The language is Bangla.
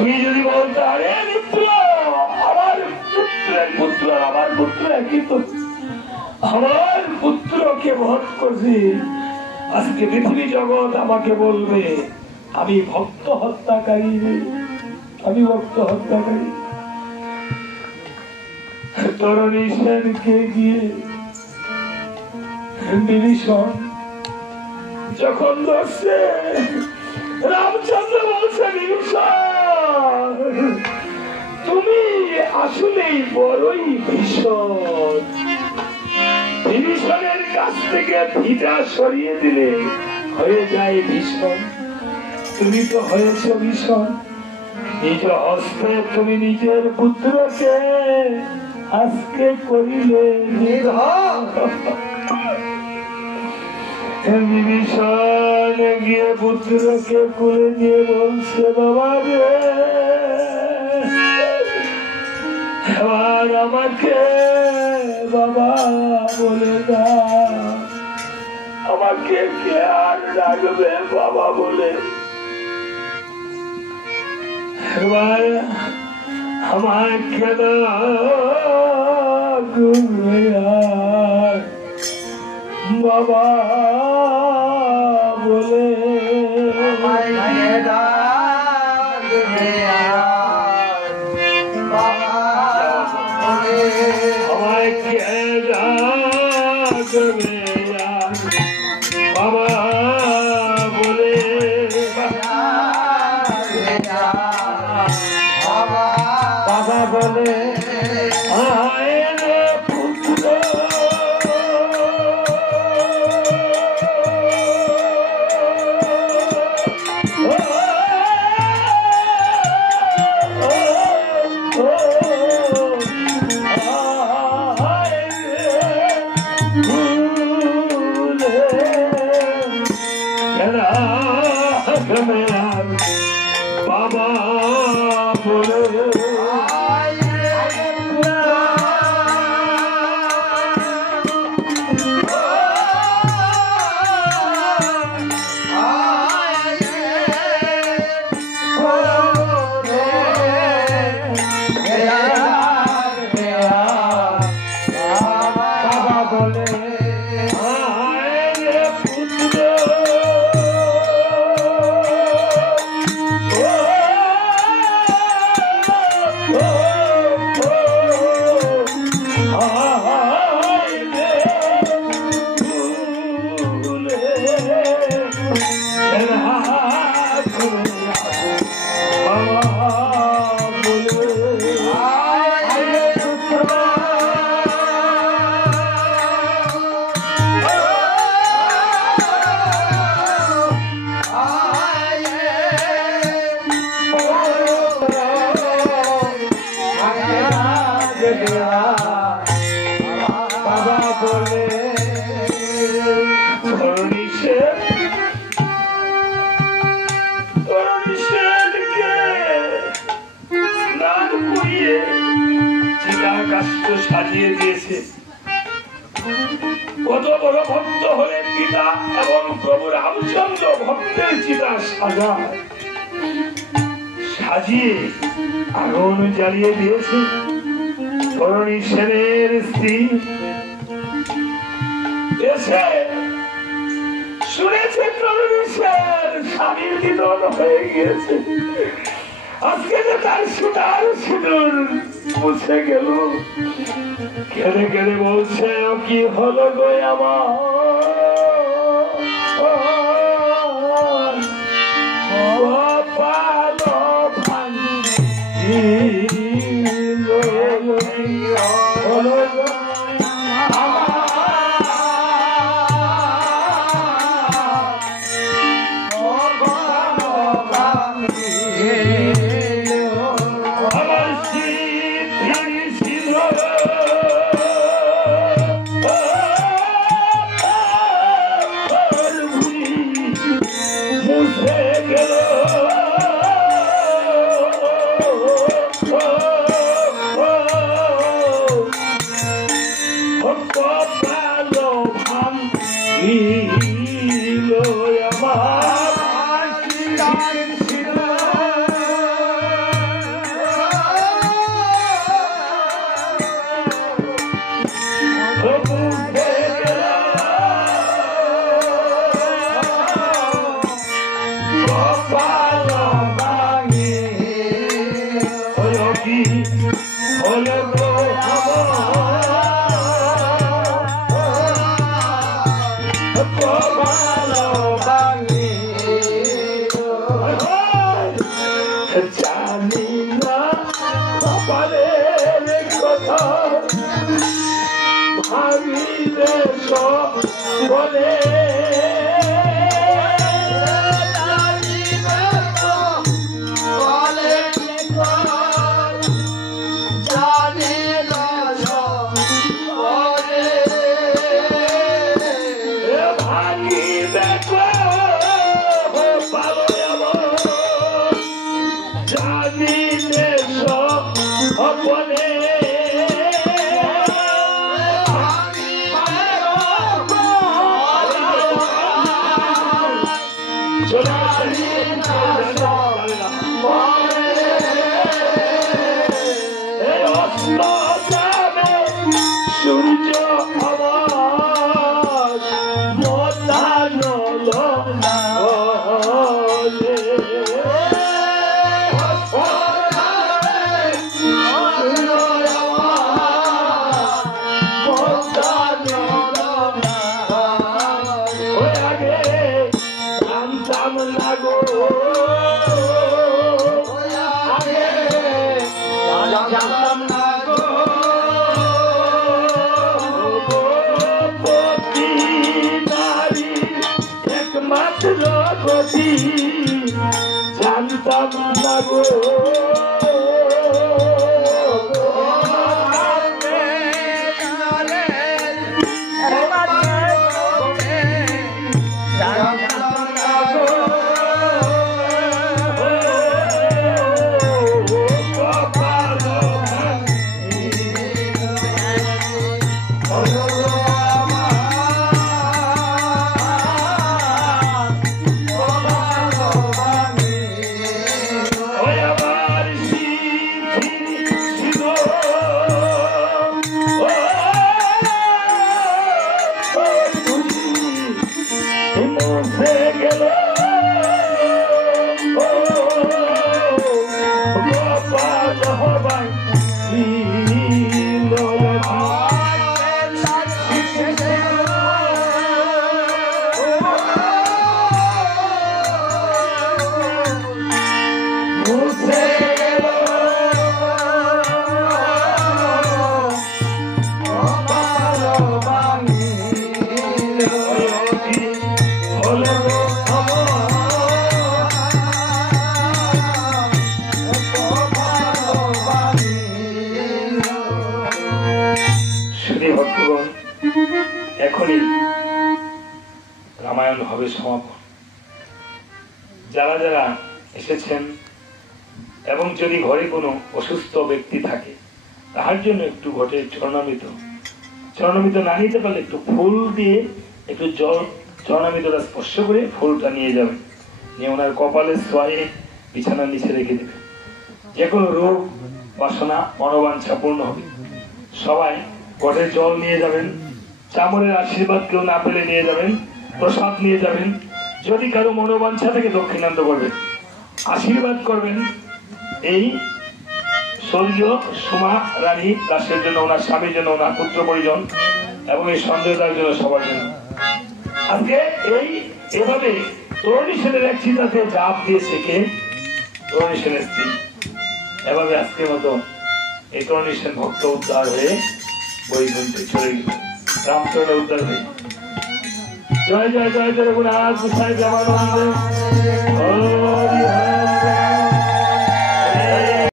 তুমি যদি বলতে আরে মিত্র আমার পুত্রের পুত্র আমার পুত্র একই তো আমার পুত্রকে বধ করছি আজকে পৃথিবী জগৎ আমাকে বলবে আমি ভক্ত হত্যাকারী আমি ভক্ত হত্যাকারী তরণী সেনকে গিয়ে বিভীষণ যখন ধরছে রামচন্দ্র বলছে বিভীষণ তুমি আসলেই বড়ই ভীষণ বিভীষণের কাছ থেকে ভিটা সরিয়ে দিলে হয়ে যায় ভীষণ তুমি তো হয়েছ ভীষণ নিজ হস্তে তুমি নিজের পুত্রকে আজকে করিলে বিভীষণ গিয়ে পুত্রকে কোলে নিয়ে বলছে বাবা রে এবার আমাকে বাবা বলে না আমাকে কে আর ডাকবে বাবা বলে এবার আমাকে বাবা বলে বাবা বলে বাবা বলে পুত্র বাবা বলে সাজিয়ে দিয়েছে কত বড় ভক্ত হলেন পিতা এবং প্রভু রামচন্দ্র ভক্তের চিতা সাজিয়ে আগুন জ্বালিয়ে দিয়েছে তরণী সেনের স্ত্রী এসে শুনেছে তরণী সেন স্বামীর নিধন হয়ে গিয়েছে আজকে যে তার সুতার সিঁদুর মুছে গেল কেঁদে কেঁদে বলছে কি হলো গো আমার ভালো ভাঙি হলো কি হলো গো ভালো ভাঙি জানি না কপালের কথা ভাবিলে বলে সূর্য আমার মতানো জানতাম না গো এখনই রামায়ণ হবে সমাপন। যারা যারা এসেছেন এবং যদি ঘরে কোনো অসুস্থ ব্যক্তি থাকে তার জন্য একটু ঘটে চরণামৃত না নিতে পারলে একটু ফুল দিয়ে একটু জল চরণামৃতটা স্পর্শ করে ফুলটা নিয়ে যাবেন, নিয়ে ওনার কপালে ছোঁয়ে বিছানার নিচে রেখে দেবেন। যে কোনো রোগ বাসনা মনোবাঞ্ছা পূর্ণ হবে। সবাই ঘটে জল নিয়ে যাবেন, চামড়ের আশীর্বাদ কেউ না পেলে নিয়ে যাবেন, প্রসাদ নিয়ে যাবেন। যদি কারো মনোবাঞ্ছা থেকে দক্ষিণান্ত করবেন, আশীর্বাদ করবেন এই স্বর্গীয় সুমা রানী দাসের জন্য, ওনার স্বামীর জন্য, ওনার পুত্র পরিজন এবং এই সঞ্জয়দার জন্য, সবার জন্য। আজকে এভাবে তরুণী সেনের এক চিন্তাতে জাপ দিয়েছে কে? তরুণী সেনের স্ত্রী। এভাবে আজকের মতো এই তরুণী সেন ভক্ত উদ্ধার হয়ে বৈকুণ্ঠে চলে গেল, রামচরণে উদ্ধার হয়ে। জয় জয় জয় জয় রঘুনাথ গোসাই প্রেমানন্দে।